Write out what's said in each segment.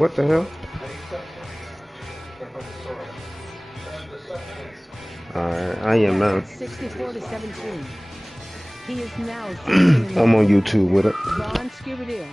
What the hell? Alright, I am now. 64 to 17. He is now. I'm on YouTube with it. Ron Scooby-Doo.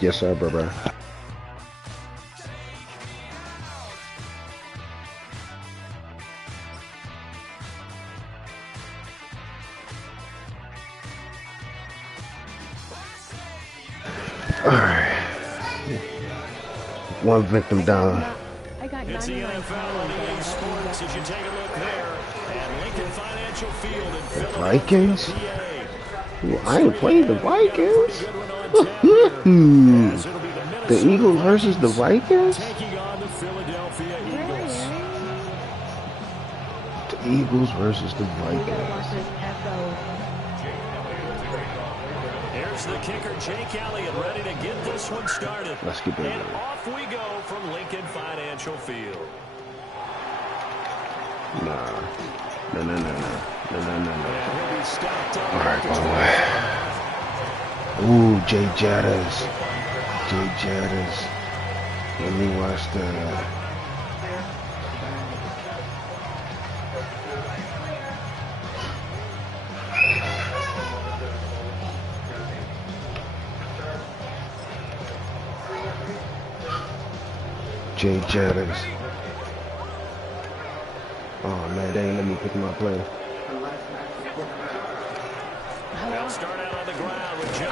Yes, sir, brother. All right. One victim down. It's the NFL on EA Sports as you take a look there at Lincoln Financial Field in Philadelphia, Vikings? Ooh, I ain't played the Vikings. The Eagles versus the Vikings? Taking on the Philadelphia Eagles. The Eagles versus the Vikings. Here's the kicker, Jake Elliott, ready to get this one started. Let's get And that. off we go from Lincoln Financial Field. No. And he'll be stopped up. All right, boy. Ooh, Jay Jettas. Let me watch that. Jay Jettas. Oh man, they ain't let me pick my play.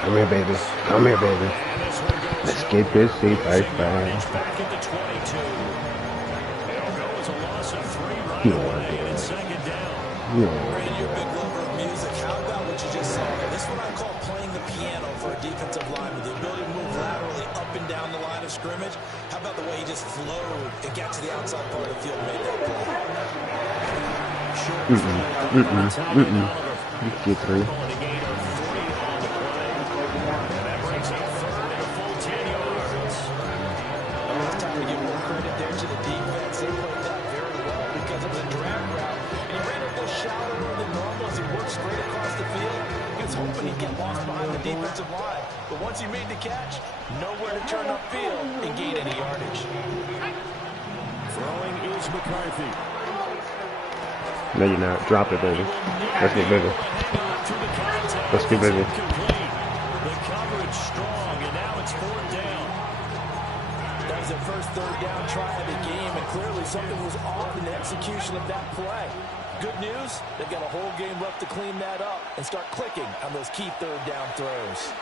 Come here, baby. Let's get this safe right back. You don't want to do that. You don't want to do that. How about what you just saw? This is what I call playing the piano for a defensive lineman. The ability to move laterally up and down the line of scrimmage. How about the way he just flowed and got to the outside part of the field and made that play? You get three. Hoping he'd get lost behind the defensive line. But once he made the catch, nowhere to turn upfield and gain any yardage. Throwing is McCarthy. No, you're not. Drop it, baby. Let's get bigger. Let's get bigger. The coverage strong, and now it's fourth down. That was their first third down try of the game, and clearly something was off in the execution of that play. Good news, they've got a whole game left to clean that up and start clicking on those key third down throws.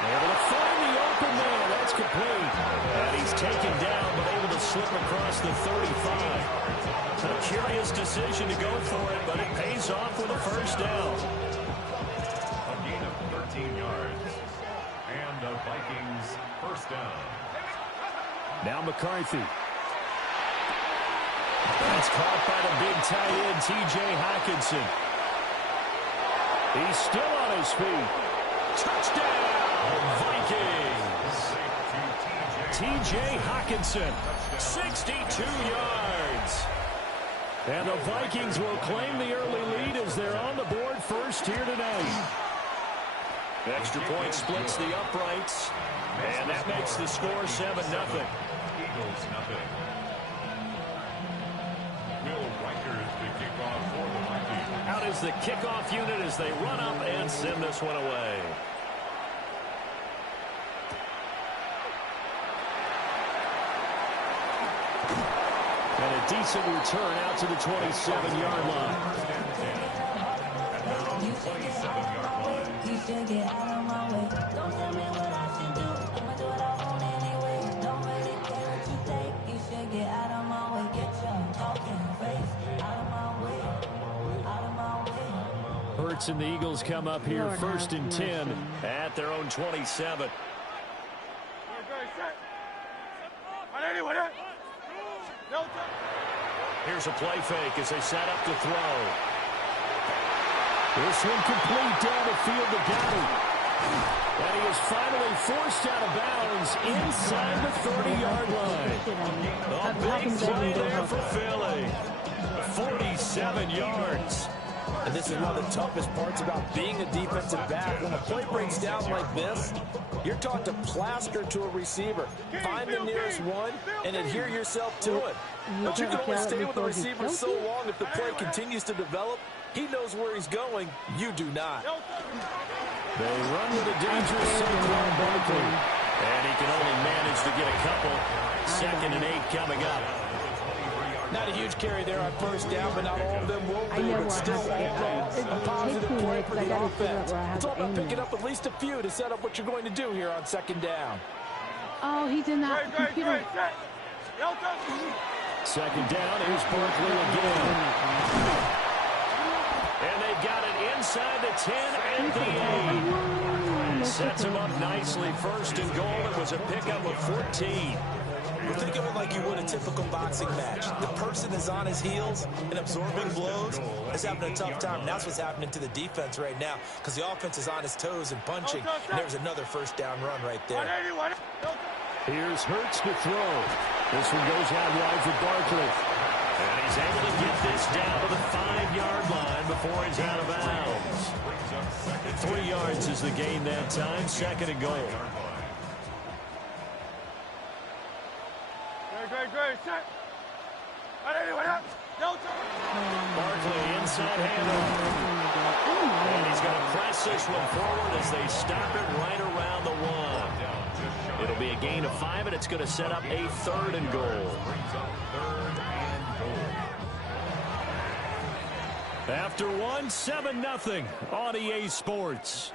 Able to find the open man. That's complete. And he's taken down, but able to slip across the 35. A curious decision to go for it, but it pays off with a first down. A gain of 13 yards. And the Vikings first down. Now McCarthy. That's caught by the big tight end, T.J. Hockenson. He's still on his feet. Touchdown, Vikings. T.J. Hockenson, 62 yards. And the Vikings will claim the early lead as they're on the board first here tonight. Extra point splits the uprights, and that makes the score 7-0. Eagles nothing. Out is the kickoff unit as they run up and send this one away. And a decent return out to the 27-yard line. You should get out of my way. Don't tell me what I should do. I'ma do what I want anyway. Don't really care what you think. You should get out of my way. Get your talking face out of my way. Out of my way. Hurts and the Eagles come up here first and 10 at their own 27. Here's a play fake as they set up to throw. This one complete down the field to Gowdy. And he is finally forced out of bounds inside the 30-yard line. A big play there for Philly. 47 yards. And this is one of the toughest parts about being a defensive back. When a play breaks down like this, you're taught to plaster to a receiver. Find the nearest one and adhere yourself to it. But you can only stay with the receiver so long if the play continues to develop. He knows where he's going. You do not. They run with a dangerous Saquon Barkley. And he can only manage to get a couple. 2nd and 8 coming up. Not a huge carry there on first down, but not all of them will be. But still, a positive play for the offense. It's all about picking up at least a few to set up what you're going to do here on 2nd down. Oh, he's in that computer. 2nd down. Here's Barkley again. And they've got it inside the 10 and the 8. Sets him up nicely. 1st and goal. It was a pickup of 14. Think of it like you would a typical boxing match. The person is on his heels and absorbing blows, is having a tough time. And that's what's happening to the defense right now because the offense is on his toes and punching. And there's another 1st down run right there. Here's Hurts to throw. This one goes out wide for Barkley. And he's able to get this down to the 5-yard line before he's out of bounds. 3 yards is the gain that time. 2nd and goal. Barkley inside handoff. And he's going to press this one forward as they stop it right around the 1. It'll be a gain of 5, and it's going to set up a 3rd and goal. After 1, 7-0 on EA Sports.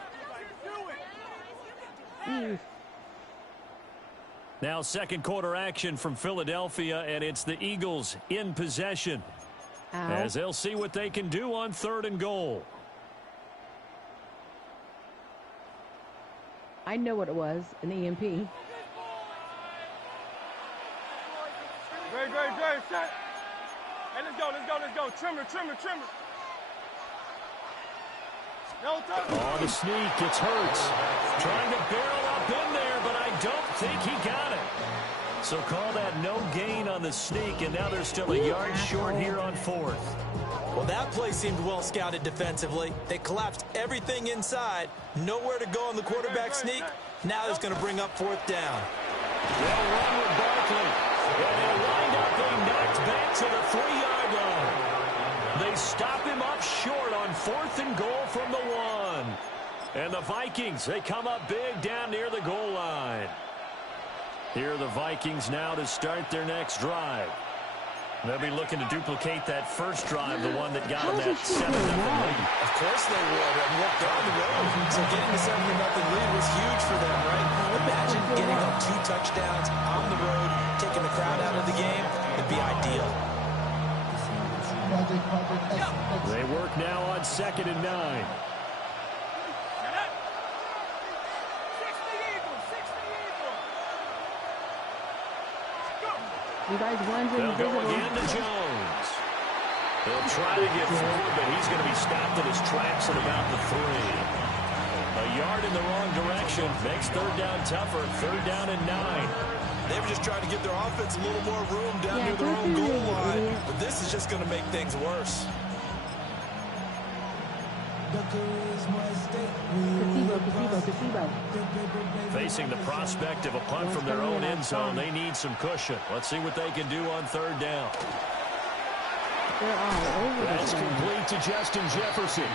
Now 2nd quarter action from Philadelphia, and it's the Eagles in possession. As they'll see what they can do on 3rd and goal. I know what it was, an EMP. Great, set. Hey, let's go. Trimmer. No touch. On the sneak, it's Hurts. Trying to barrel up in there, but I don't think he got it. So call that no gain on the sneak, and now they're still a yard short here on 4th. Well, that play seemed well scouted defensively. They collapsed everything inside. Nowhere to go on the quarterback sneak. Now it's going to bring up 4th down. They'll run with Barkley. And they'll wind up being knocked back to the 3-yard line. They stop him up short on 4th and goal from the 1. And the Vikings, they come up big down near the goal line. Here are the Vikings now to start their next drive. They'll be looking to duplicate that first drive, the one that got them that 7-0 lead. Of course they would. And look down the road. So getting the 7-0 lead was huge for them, right? Imagine getting up 2 touchdowns on the road, taking the crowd out of the game. It'd be ideal. They work now on 2nd and 9. You guys runs They'll go invisible. again to Jones. They'll try to get forward, but he's going to be stopped in his tracks at about the 3. A yard in the wrong direction makes 3rd down tougher. 3rd down and 9. They were just trying to give their offense a little more room down near their own goal line. But this is just going to make things worse. Placebo. Facing the prospect of a punt from their own end zone, they need some cushion. Let's see what they can do on 3rd down. They're all over. That's complete to Justin Jefferson.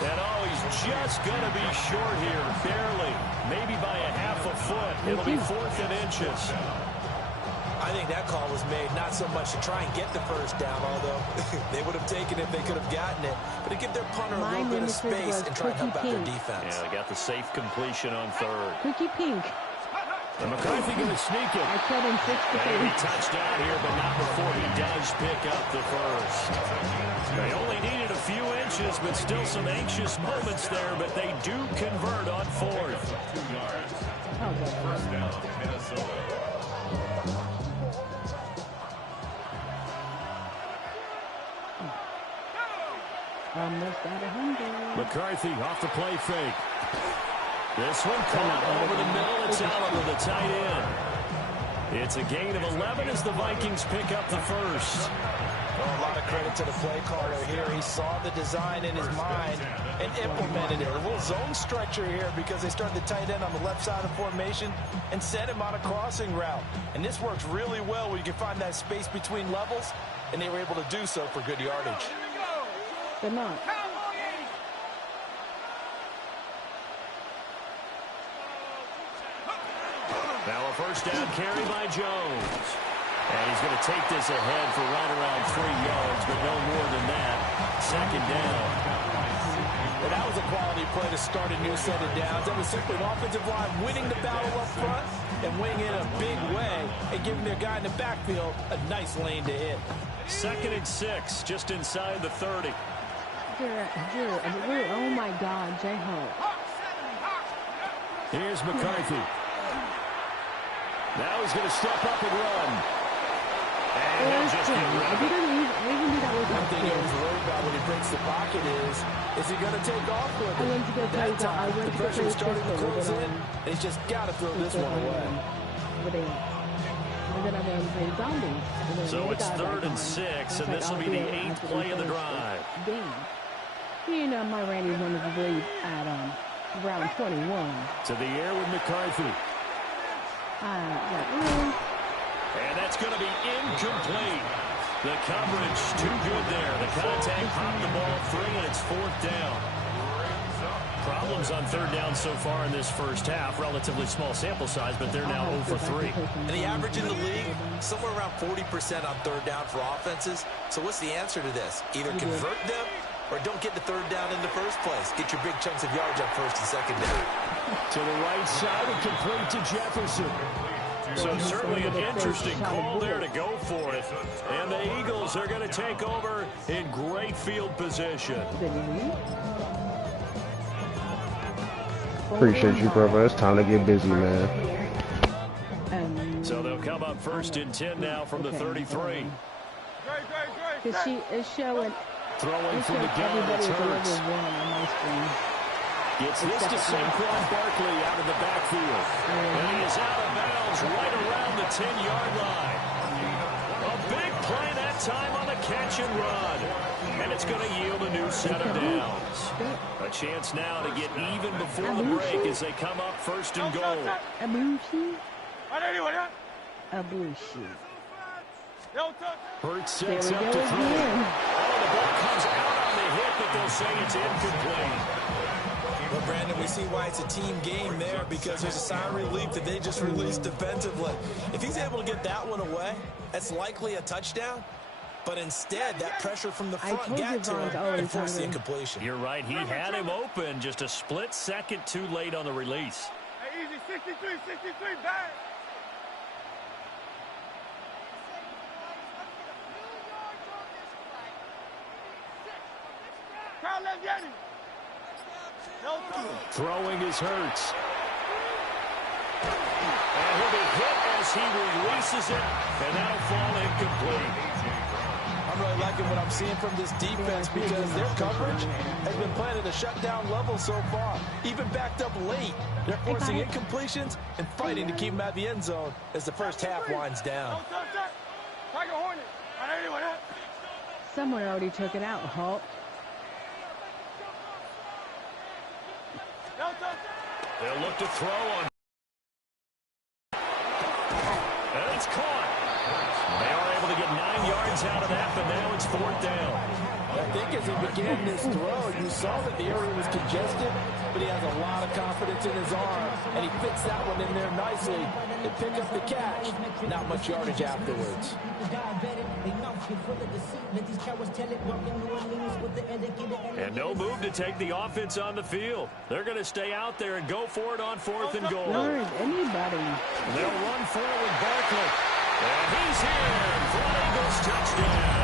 And he's just going to be short here, barely. Maybe by a half a foot. It'll be 4th and inches. I think that call was made not so much to try and get the first down, although they would have taken it if they could have gotten it, but to give their punter a little bit of space and try and help out their defense. Yeah, they got the safe completion on 3rd. Cookie Pink. And McCarthy going to sneak it. I said him 6 to 3. He touched out here, but not before he does pick up the first. They only needed a few inches, but still some anxious moments there, but they do convert on 4th. 2 yards. First down, Minnesota. McCarthy off the play fake. This one caught over the middle. It's Oliver, the tight end. It's a gain of 11 as the Vikings pick up the first. Well, a lot of credit to the play caller here. He saw the design in his mind and implemented it. A little zone stretcher here because they started the tight end on the left side of formation and set him on a crossing route. And this works really well where you can find that space between levels, and they were able to do so for good yardage. Good luck. Now a first down carry by Jones. And he's going to take this ahead for right around 3 yards, but no more than that. Second down. Well, that was a quality play to start a new set of downs. That was simply an offensive line winning the battle up front and winning it in a big way and giving their guy in the backfield a nice lane to hit. 2nd and 6, just inside the 30. Oh, my God, J-Ho. Here's McCarthy. Now he's going to step up and run. And he'll just get rid of it. One thing he was worried about when he breaks the pocket is he going to take off with it? That time, the pressure was starting to close in, and he's just got to throw this one away. So it's 3rd and 6, and this will be the 8th play of the drive. You know, my Randy's going to believe at round 21. To the air with McCarthy. And that's going to be incomplete. The coverage too good there. The contact popped the ball free, and it's 4th down. Problems on 3rd down so far in this first half. Relatively small sample size, but they're now 0 for 3. And the average in the league, somewhere around 40% on 3rd down for offenses. So what's the answer to this? Either convert them or don't get the 3rd down in the first place. Get your big chunks of yards on 1st and 2nd down. To the right side and complete to Jefferson. So certainly an interesting call there to go for it. And the Eagles are going to take over in great field position. Appreciate you, brother. It's time to get busy, man. So they'll come up 1st and 10 now from the 33. Because she is showing. Throwing from the gun, it's Hurts. Gets this to Saquon Barkley out of the backfield. And he is out of bounds right around the 10-yard line. A big play that time on the catch and run. And it's going to yield a new set of downs. A chance now to get even before the break as they come up 1st and goal. Hurts sets up to throw. Oh, the ball comes out on the hit, but they'll say it's incomplete. Well, Brandon, we see why it's a team game there because there's a sigh of relief that they just released defensively. If he's able to get that one away, that's likely a touchdown. But instead, that pressure from the front got to him and forced the incompletion. You're right. He had him open, just a split second too late on the release. Hey, easy, 63, back. Throwing is Hurts. And he'll be hit as he releases it, and that'll fall incomplete. I'm really liking what I'm seeing from this defense because their coverage has been playing at a shutdown level so far. Even backed up late, they're forcing incompletions and fighting to keep them at the end zone as the first half winds down. Someone already took it out, Hulk. They'll look to throw on. And it's caught. They are able to get 9 yards out of that, but now it's 4th down. I think as he began this throw, you saw that the area was congested, but he has a lot of confidence in his arm, and he fits that one in there nicely to pick up the catch. Not much yardage afterwards. And no move to take the offense on the field. They're going to stay out there and go for it on 4th and goal. Anybody. They'll run forward Barkley. And he's in for an Eagles touchdown.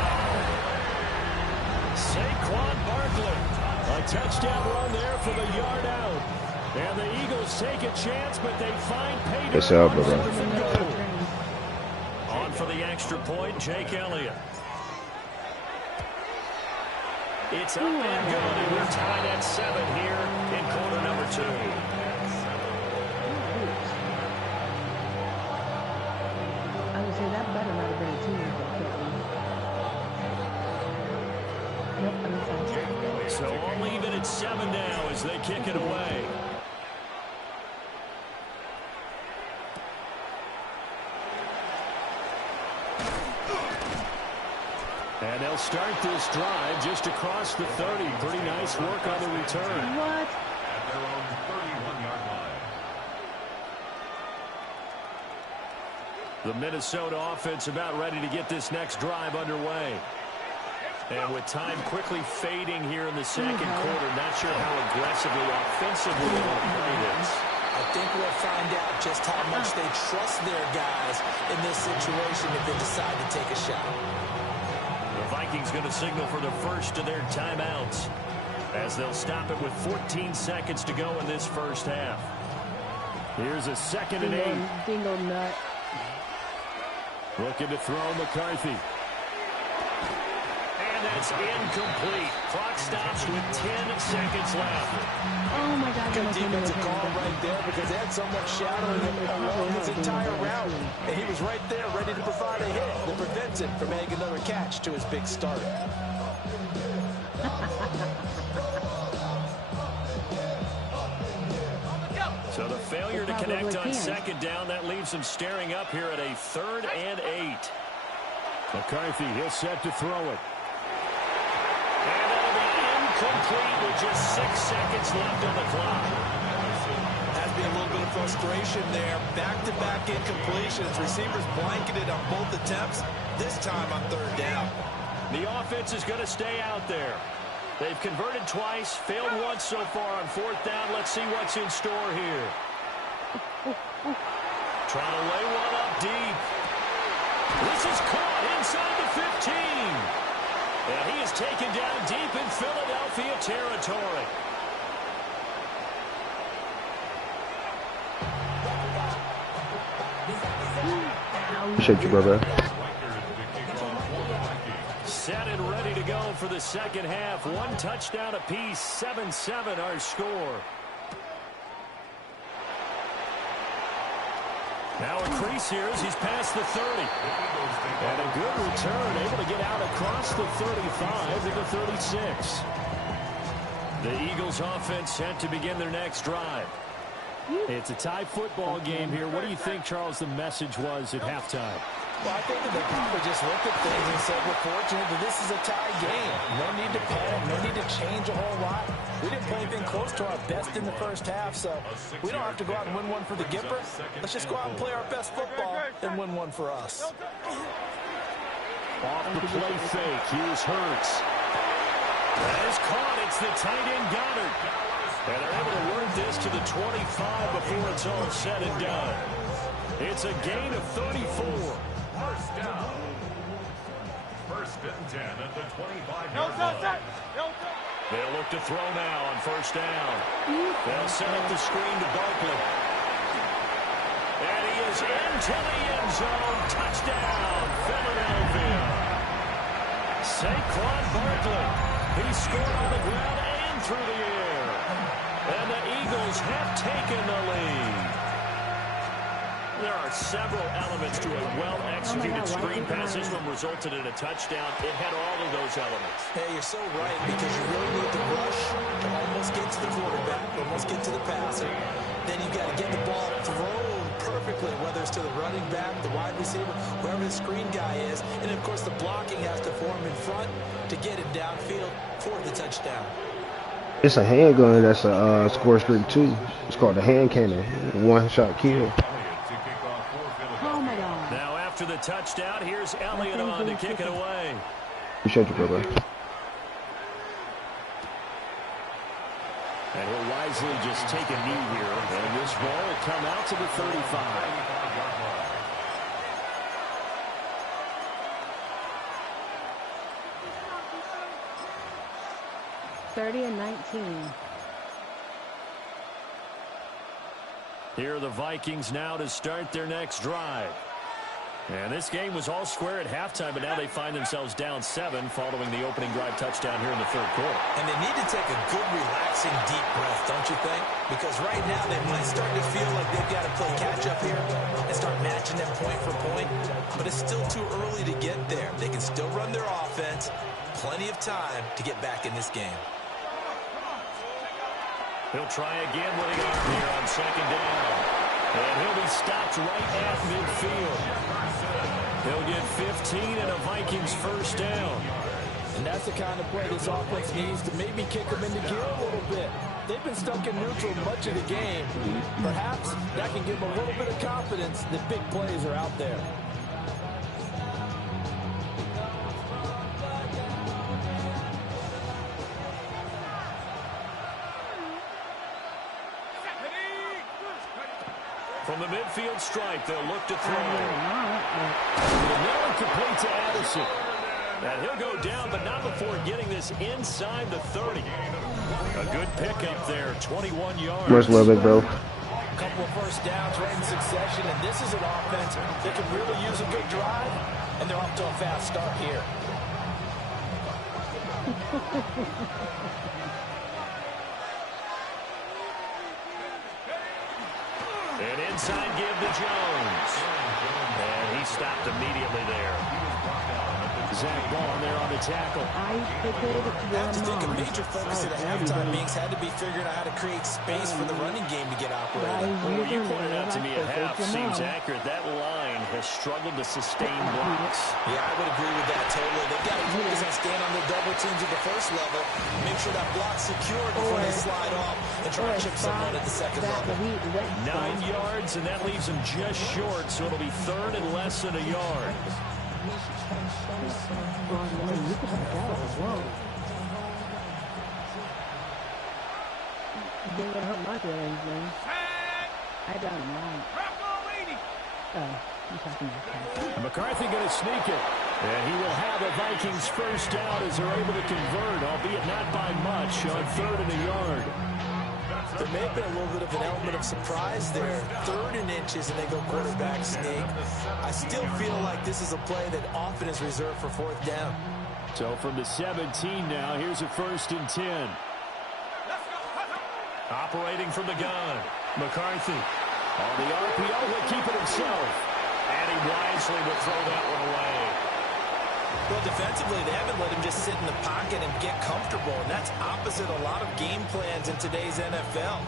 Saquon Barkley. A touchdown run there for the yard out. And the Eagles take a chance, but they find pay dirt on 4th and goal. On for the extra point, Jake Elliott. It's up and good, and we're tied at 7 here in quarter number 2. I would say that better not have been a team that killed me. Nope, I'm inside. So all even at 7 now as they kick it away. And they'll start this drive just across the 30. Pretty nice work on the return. What? At their own 31-yard line. The Minnesota offense about ready to get this next drive underway. And with time quickly fading here in the second quarter, not sure how aggressively, offensively they want to play this. I think we'll find out just how much they trust their guys in this situation if they decide to take a shot. The Vikings going to signal for the first of their timeouts as they'll stop it with 14 seconds to go in this first half. Here's a 2nd and 8. Dingle nut. Looking to throw McCarthy. And that's incomplete. Clock stops with 10 seconds left. Oh my God. Good defensive call right there because they had someone shadowing him along his entire route. And he was right there ready to provide a hit that prevents him from adding another catch to his big start. So the failure to connect on 2nd down, that leaves him staring up here at a 3rd and 8. McCarthy, he'll set to throw it. And that'll be incomplete with just 6 seconds left on the clock. Has been a little bit of frustration there. Back-to-back incompletions. Receivers blanketed on both attempts. This time on 3rd down. The offense is going to stay out there. They've converted twice, failed once so far on 4th down. Let's see what's in store here. Trying to lay one up deep. This is caught inside the 15. And he is taken down deep in Philadelphia territory. Shake your brother. Set and ready to go for the second half. 1 touchdown apiece, 7-7 our score. Now a crease here as he's past the 30. And a good return, able to get out across the 35 to the 36. The Eagles offense set to begin their next drive. It's a tie football game here. What do you think, Charles, the message was at halftime? Well, I think that they probably just looked at things and said, we're fortunate that this is a tie game. No need to panic. No need to change a whole lot. We didn't play anything close to our best in the first half, so we don't have to go out and win one for the Gipper. Let's just go out and play our best football and win one for us. Off the play fake. Here's Hurts. That is caught. It's the tight end Goddard. And they're able to work this to the 25 before it's all said and done. It's a gain of 34. First down. 1st and 10 at the 25-yard line. They'll look to throw now on 1st down. They'll set up the screen to Barkley. And he is into the end zone. Touchdown, Philadelphia. Saquon Barkley. He scored on the ground and through the air. And the Eagles have taken the lead. There are several elements to a well-executed screen pass. This one resulted in a touchdown. It had all of those elements. Hey, you're so right, because you really need the rush to almost get to the quarterback, almost get to the passer. Then you've got to get the ball thrown perfectly, whether it's to the running back, the wide receiver, whoever the screen guy is. And, of course, the blocking has to form in front to get it downfield for the touchdown. It's a handgun that's a score streak too. It's called the hand cannon. 1-shot kill. Oh my God. Now after the touchdown, here's Elliott on to kick it away. Appreciate you, brother. And he'll wisely just take a knee here. And this ball will come out to the 35. 30-19. Here are the Vikings now to start their next drive. And this game was all square at halftime, but now they find themselves down 7 following the opening drive touchdown here in the third quarter. And they need to take a good, relaxing, deep breath, don't you think? Because right now they might start to feel like they've got to play catch-up here and start matching them point for point. But it's still too early to get there. They can still run their offense. Plenty of time to get back in this game. He'll try again with the arm here on second down. And he'll be stopped right at midfield. He'll get 15 and a Vikings first down. And that's the kind of play this offense needs to maybe kick them into gear a little bit. They've been stuck in neutral much of the game. Perhaps that can give them a little bit of confidence that big plays are out there. From the midfield stripe, they'll look to throw. The middle complete to Addison. And he'll go down, but not before getting this inside the 30. A good pickup there, 21 yards. Much love it, bro. A couple of first downs right in succession, and this is an offense that can really use a good drive, and they're off to a fast start here. And inside give to Jones. And he stopped immediately there. Zach Ball there on the tackle. I have to think a major focus of the halftime meetings had to be figuring out how to create space for the running game to get operating. Well, you pointed out to me at half, seems accurate. That line has struggled to sustain blocks. Yeah, I would agree with that totally. They've got to focus on staying on their double teams at the first level, make sure that block's secured before they slide off and try to chip someone at the second level. 9 yards, and that leaves them just short, so it'll be third and less than a yard. Didn't gonna hurt my feelings, man. I don't mind. Oh, I'm talking about that. McCarthy going to sneak it. And he will have a Vikings first down as they're able to convert, albeit not by much, on third and a yard. There may have been a little bit of an element of surprise there. 3rd and inches, and they go quarterback sneak. I still feel like this is a play that often is reserved for 4th down. So from the 17 now, here's a 1st and 10. Operating from the gun, McCarthy. On the RPO, he'll keep it himself. And he wisely will throw that one away. Well, defensively, they haven't let him just sit in the pocket and get comfortable, and that's opposite a lot of game plans in today's NFL.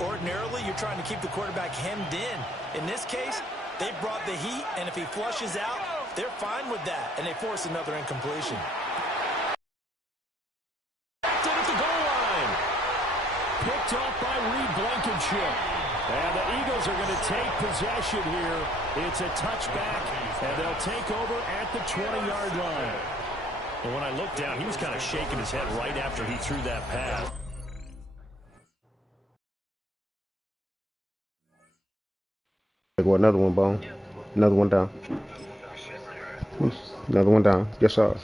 Ordinarily, you're trying to keep the quarterback hemmed in. In this case, they brought the heat, and if he flushes out, they're fine with that, and they force another incompletion. Did at the goal line. Picked off by Reed Blankenship. And the Eagles are going to take possession here. It's a touchback, and they'll take over at the 20-yard line. But when I looked down, he was kind of shaking his head right after he threw that pass. Go another one, Bone. Another one down. Another one down. Yes, sir.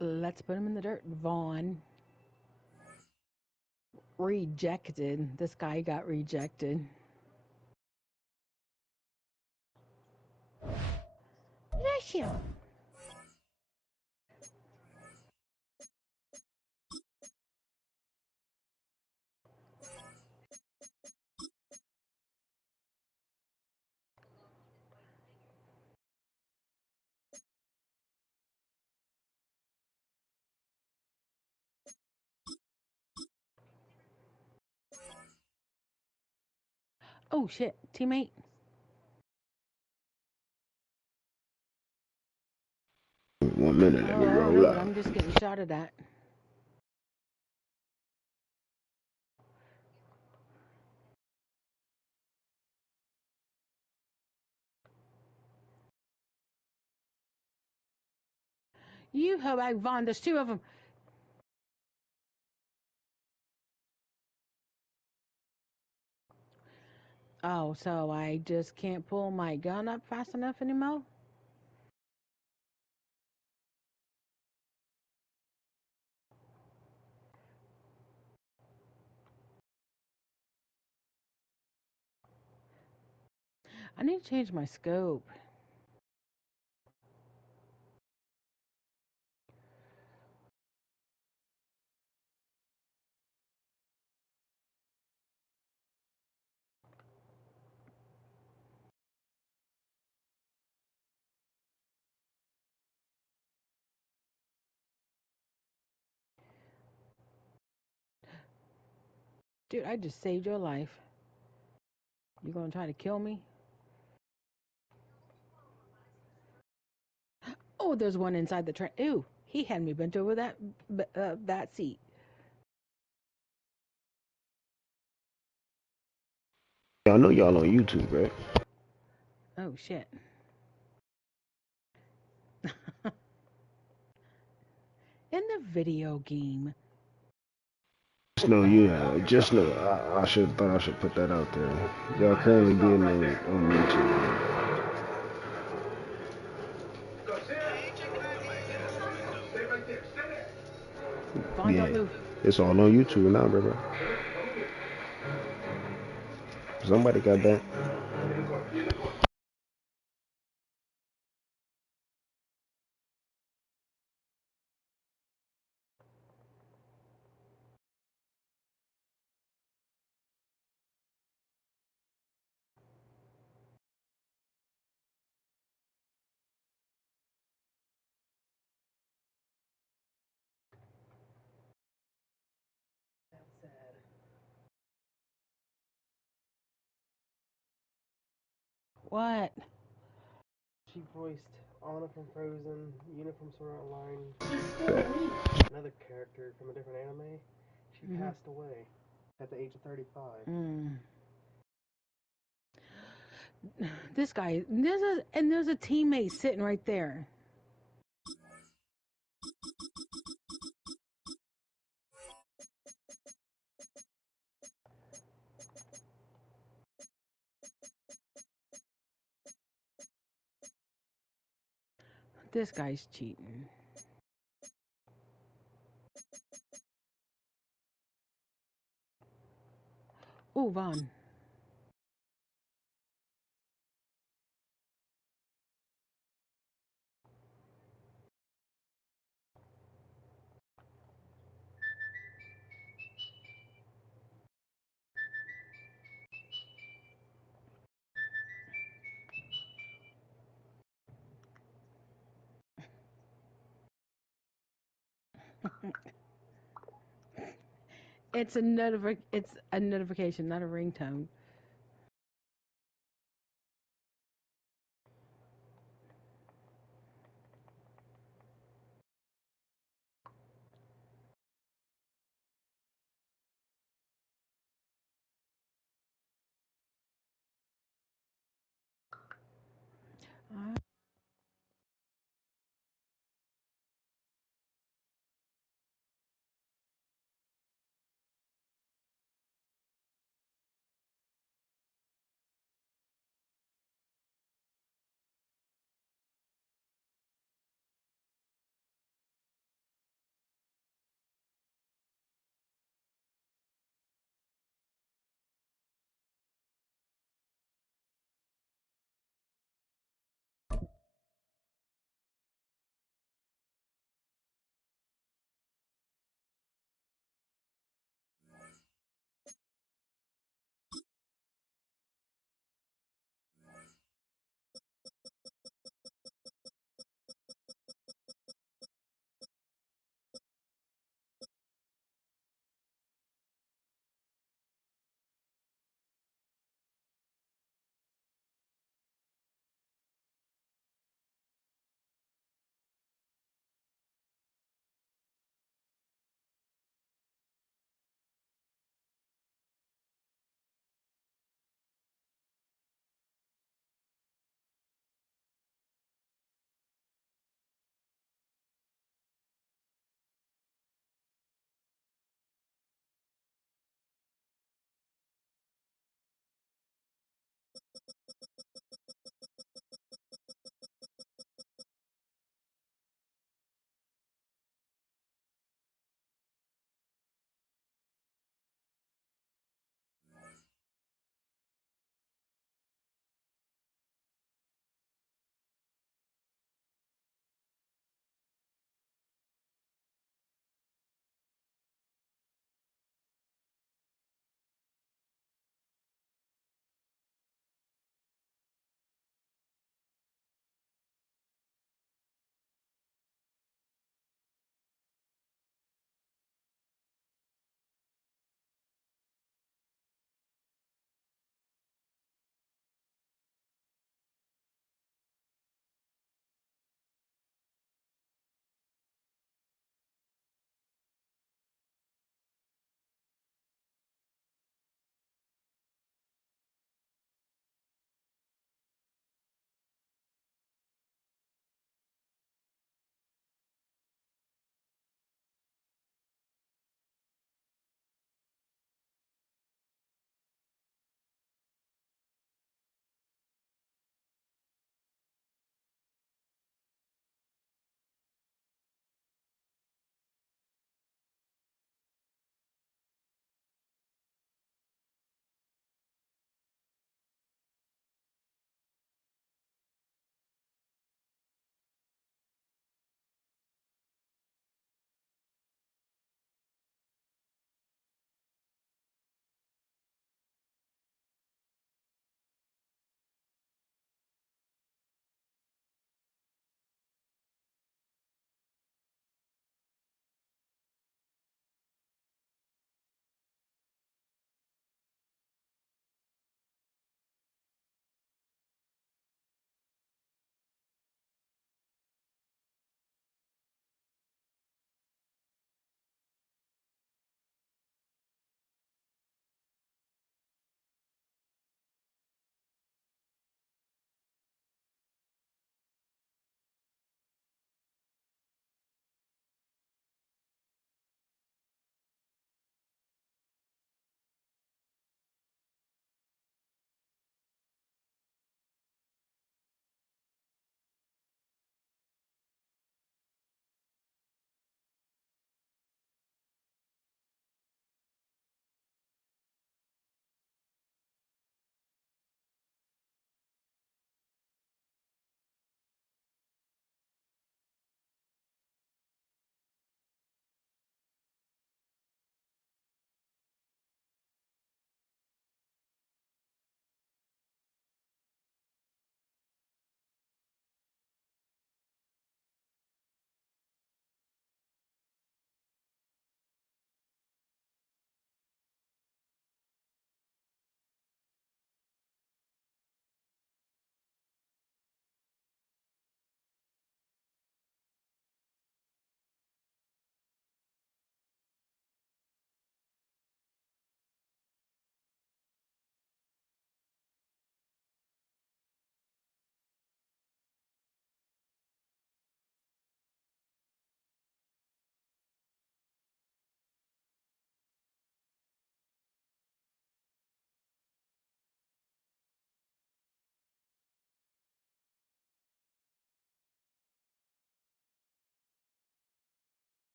Let's put him in the dirt. Vaughn. Rejected. This guy got rejected. Bless you. Oh, shit. Teammate. One minute, let me roll up. I'm just getting shot at. You hoe back, Vaughn. There's 2 of them. Oh, so I just can't pull my gun up fast enough anymore? I need to change my scope. Dude, I just saved your life. You gonna try to kill me? Oh, there's one inside the train. Ew, he had me bent over that seat. Y'all know y'all on YouTube, right? Oh shit. In the video game. Just know you have. Just know I should thought I should put that out there. Y'all currently being on YouTube. Vaughn, don't Yeah, move. it's all on YouTube now, brother. Somebody got that. What? She voiced Anna from Frozen, Yuna from Sword Art Online, another character from a different anime. She passed away at the age of 35. This guy, there's a teammate sitting right there. This guy's cheating. Oh, Vaughn. It's a notification, not a ringtone.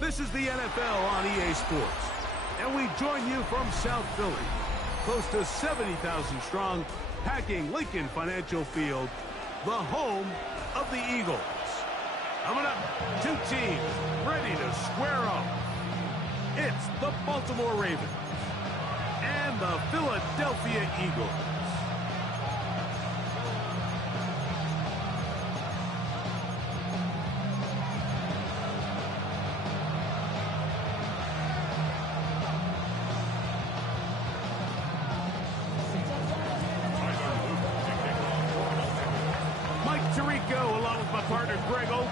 This is the NFL on EA Sports, and we join you from South Philly, close to 70,000 strong, packing Lincoln Financial Field, the home of the Eagles. Coming up, two teams ready to square off. It's the Baltimore Ravens and the Philadelphia Eagles.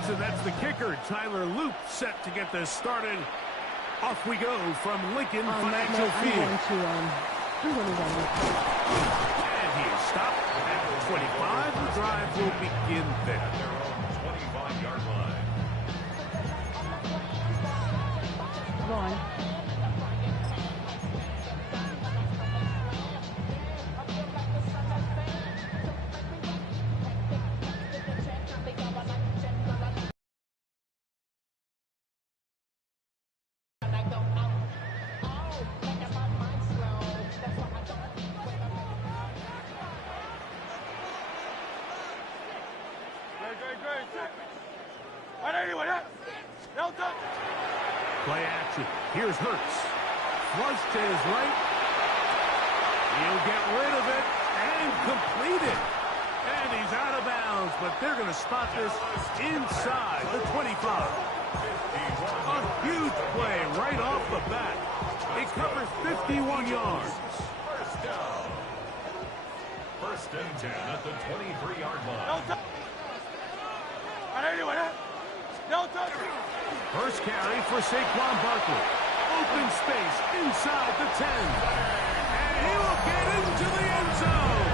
And that's the kicker, Tyler Loop, set to get this started. Off we go from Lincoln Financial Field. And he is stopped at 25. The drive will begin there. At their own 25-yard line. Go on. Play action. Here's Hurts. Flush to his right. He'll get rid of it and complete it. And he's out of bounds, but they're going to spot this inside the 25. A huge play right off the bat. It covers 51 yards. First down. First and 10 at the 23-yard line. First carry for Saquon Barkley. Open space inside the 10. And he will get into the end zone.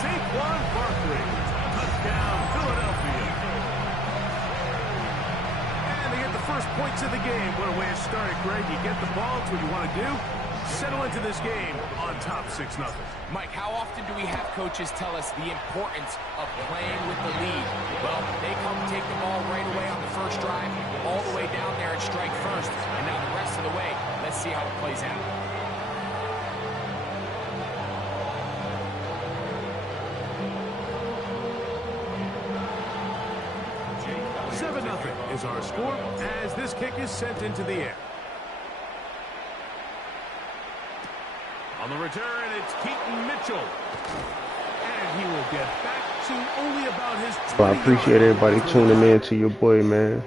Saquon Barkley. Touchdown, Philadelphia. And they get the first points of the game. What a way to start it, Greg. You get the ball. It's what you want to do. Settle into this game on top 6-0. Mike, how often do we have coaches tell us the importance of playing with the lead? Well, they come take the ball right away on the first drive, all the way down there and strike first. And now the rest of the way, let's see how it plays out. Is our score as this kick is sent into the air. On the return, it's Keaton Mitchell. And he will get back to only about his 20 I appreciate everybody tuning in to your boy, man.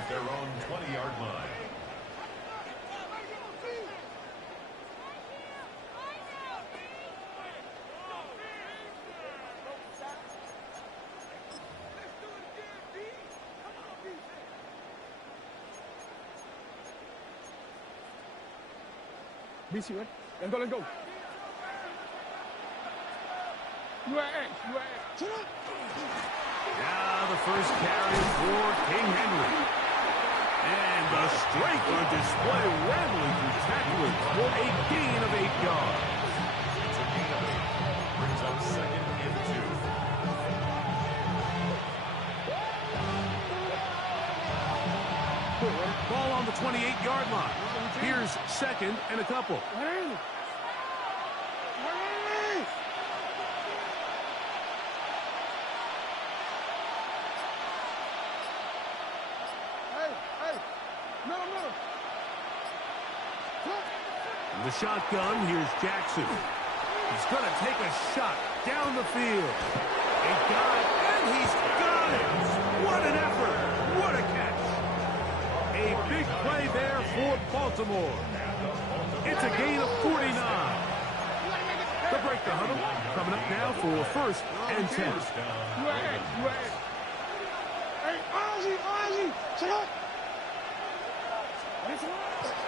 at their own 20-yard line. BC, right? Let's go, let's go. Now the first carry for King Henry. And the strength on display, rambling through tacklers for a gain of 8 yards. It's a gain of 8. Brings up 2nd and 2. Ball on the 28-yard line. Here's 2nd and a couple. In the shotgun, here's Jackson. He's going to take a shot down the field. He got it, and he's got it. What an effort. What a catch. A big play there for Baltimore. It's a gain of 49. The break the huddle. Coming up now for 1st and 10.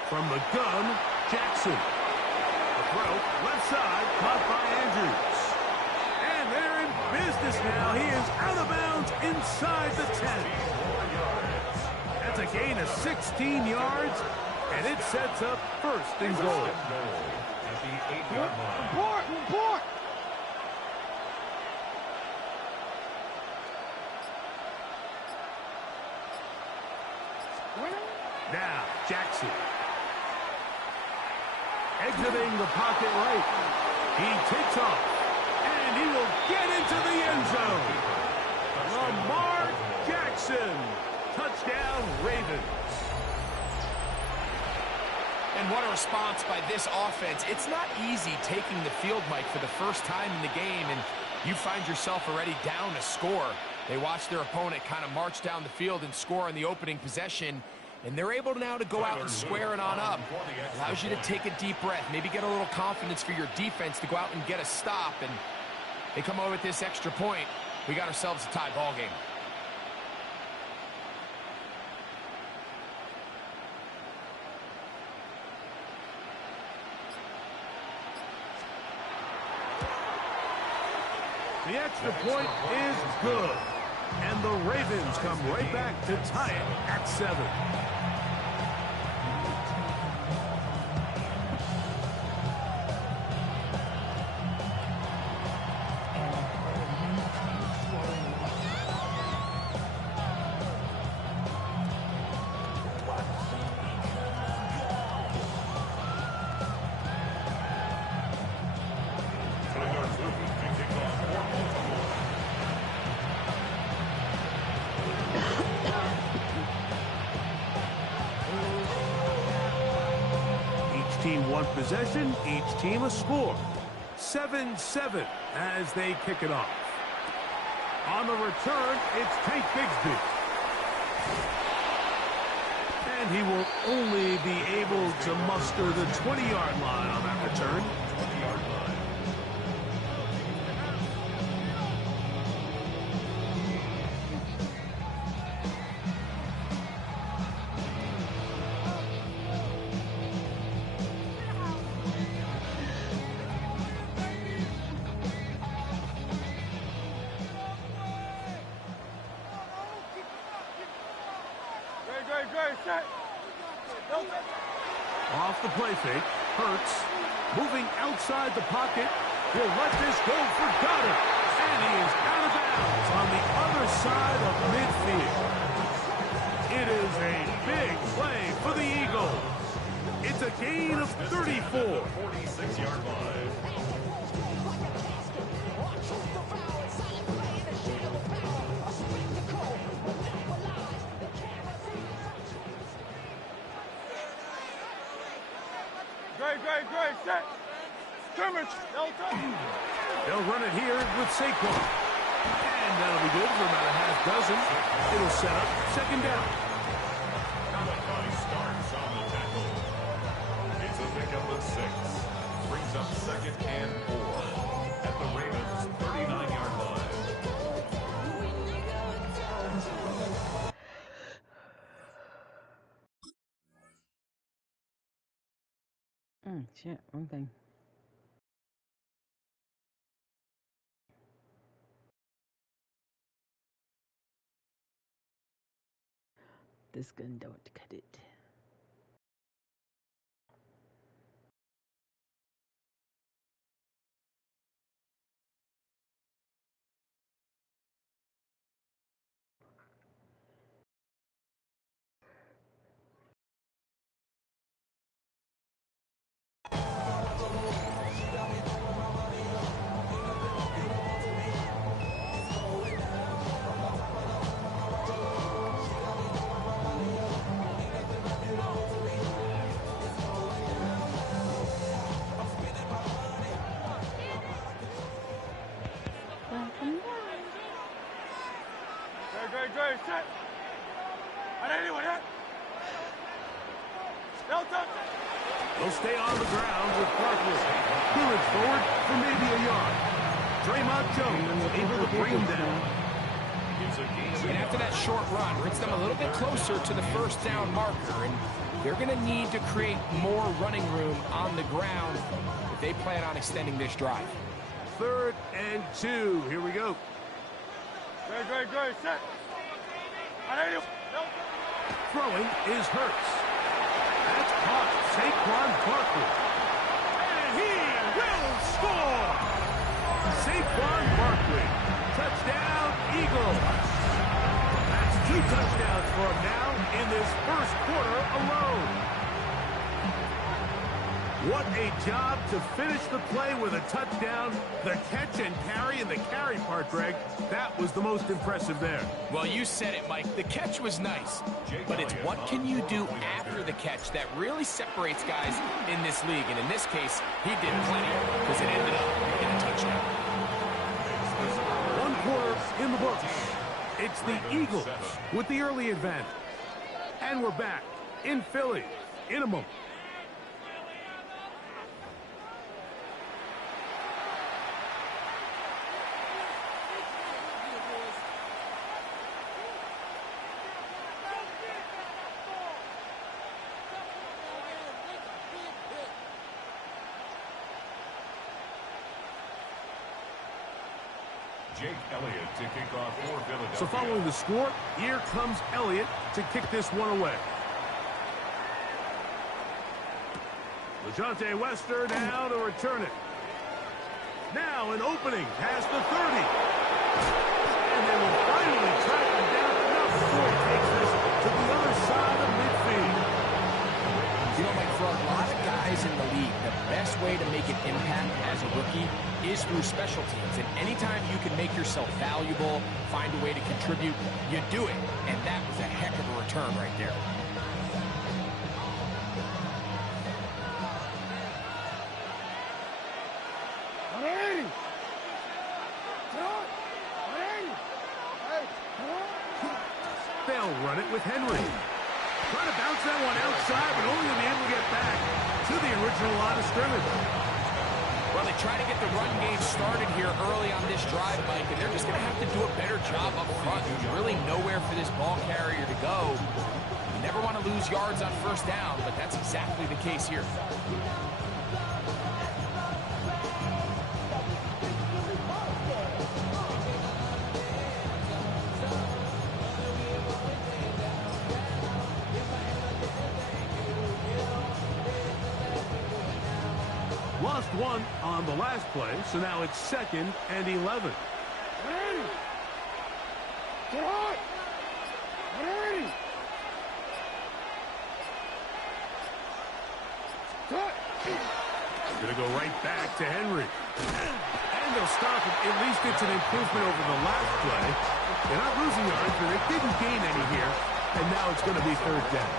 From the gun, Jackson. The throw, left side, caught by Andrews. And they're in business now. He is out of bounds inside the 10. That's a gain of 16 yards, and it sets up 1st and goal. At the 8-yard line. Report! Now, Jackson. Exiting the pocket right. He takes off, and he will get into the end zone. Lamar Jackson. Touchdown, Ravens. And what a response by this offense. It's not easy taking the field, Mike, for the first time in the game, and you find yourself already down a score. They watch their opponent kind of march down the field and score on the opening possession, and they're able now to go out and square it on up. Allows you to take a deep breath, maybe get a little confidence for your defense to go out and get a stop, and they come away with this extra point. We got ourselves a tie ball game. The extra point is good. And the Ravens come right back to tie it at 7. Team one possession, each team a score. 7-7 as they kick it off. On the return, it's Tank Bigsby. And he will only be able to muster the 20-yard line on that return. 20-yard line. Off the play fake, Hurts, moving outside the pocket, will let this go for Goddard. And he is out of bounds on the other side of midfield. It is a big play for the Eagles. It's a gain of 34. 46-yard line. Great, set. Scrimmage. They'll run it here with Saquon. And that'll be good for about a half dozen. It'll set up 2nd down. Shit, wrong thing. This gun don't cut it. Dre, set. They'll stay on the ground with Barkley. Clearance forward for maybe a yard. Draymond Jones able to bring him down. And after that short run, brings them a little bit closer to the first down marker, and they're going to need to create more running room on the ground if they plan on extending this drive. 3rd and 2. Here we go. Dre, set. Throwing is Hurts. That's caught. Saquon Barkley. And he will score! Saquon Barkley. Touchdown, Eagles. That's 2 touchdowns for him now in this first quarter alone. What a job to finish the play with a touchdown. The catch and carry, and the carry part, Greg, that was the most impressive there. Well, you said it, Mike. The catch was nice, but it's what can you do after the catch that really separates guys in this league. And in this case, he did plenty because it ended up in a touchdown. 1 quarter in the books. It's the Eagles with the early advantage. And we're back in Philly in a moment. Jake Elliott to kick off for Philadelphia. So following the score, here comes Elliott to kick this one away. LeJohntay Wester now to return it. Now an opening past the 30. And they will finally track him down enough before he takes this to the other side of midfield. You know, Mike, for a lot of guys in the league, the best way to make an impact as a rookie is through special teams. And anytime you can make yourself valuable, find a way to contribute, you do it. And that was a heck of a return right there. They'll run it with Henry. Trying to bounce that one outside, but only to be able to get back to the original line of scrimmage. Well, they try to get the run game started here early on this drive, Mike, and they're just going to have to do a better job up front. There's really nowhere for this ball carrier to go. You never want to lose yards on first down, but that's exactly the case here. Lost one on the last play, so now it's 2nd and 11. Gonna go right back to Henry. And they'll stop it. At least it's an improvement over the last play. They're not losing yards, but they didn't gain any here. And now it's going to be 3rd down.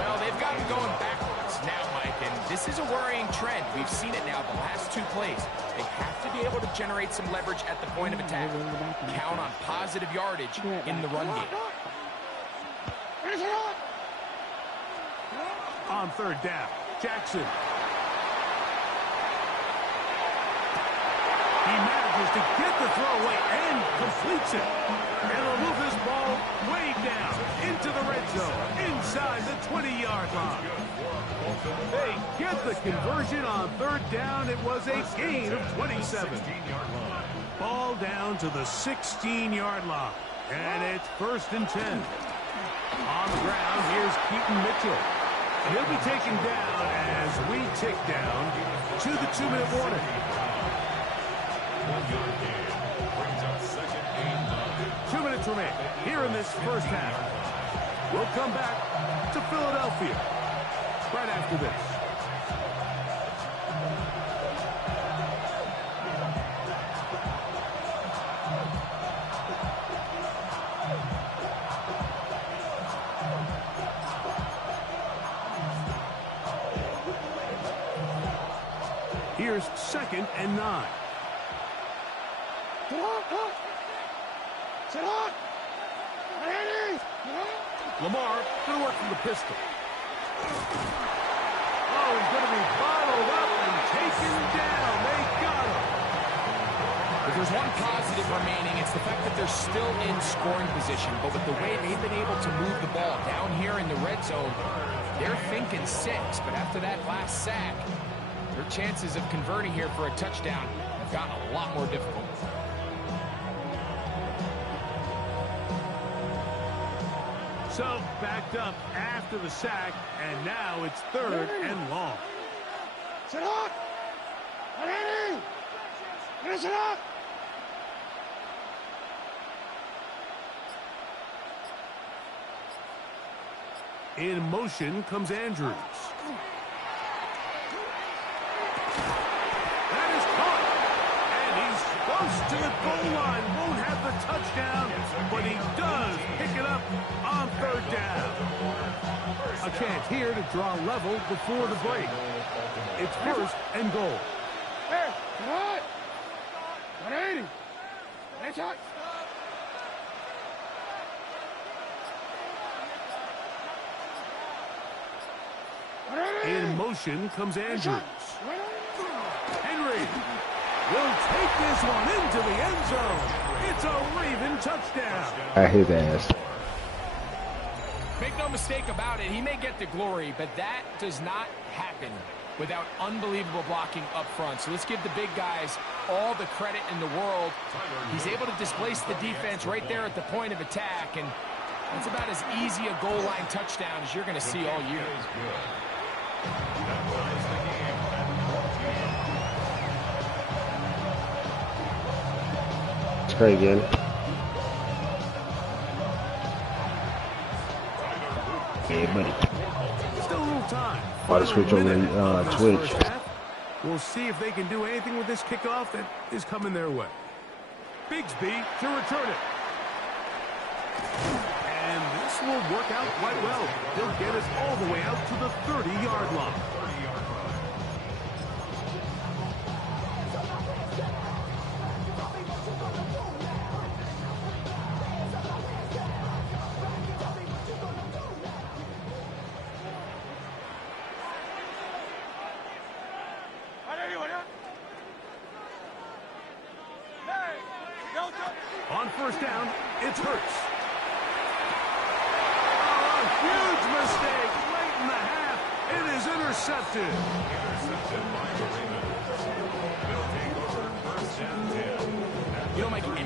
Well, they've got him going backwards now, Mike, and this is a worrying trend. We've seen it now the last 2 plays. They have to be able to generate some leverage at the point of attack. Count on positive yardage in the run game. On 3rd down, Jackson. He manages to get the throw away and completes it. And he'll move this ball way down into the red zone, inside the 20-yard line. They get the conversion on third down. It was a gain of 27. Ball down to the 16-yard line. And it's 1st and 10. On the ground, here's Keaton Mitchell. He'll be taken down as we tick down to the 2-minute warning. 2 minutes remain here in this first half. We'll come back to Philadelphia right after this. Here's 2nd and 9. Lamar going to work from the pistol. Oh, he's going to be bottled up and taken down. They got him. If there's one positive remaining, it's the fact that they're still in scoring position. But with the way they've been able to move the ball down here in the red zone, they're thinking 6. But after that last sack, their chances of converting here for a touchdown have gotten a lot more difficult. So, backed up after the sack, and now it's 3rd and long. In motion comes Andrews. That is caught. And he's close to the goal line. Won't have the touchdown, but he does pick it up on 3rd down. A chance here to draw level before the break. It's 1st and goal. Hey, what? 180. Hey, shot. In motion comes Andrews. Henry will take this one into the end zone. It's a Raven touchdown. I his ass. Make no mistake about it, he may get the glory, but that does not happen without unbelievable blocking up front. So let's give the big guys all the credit in the world. He's able to displace the defense right there at the point of attack, and that's about as easy a goal line touchdown as you're going to see all year. Let's try again. Yeah, buddy. Still a little time. Why to switch over to Twitch? We'll see if they can do anything with this kickoff that is coming their way. Bigsby to return it. And this will work out quite well. They'll get us all the way out to the 30-yard line. On 1st down, it's Hurts. Oh, a huge mistake late in the half. It is intercepted. You know, Mike,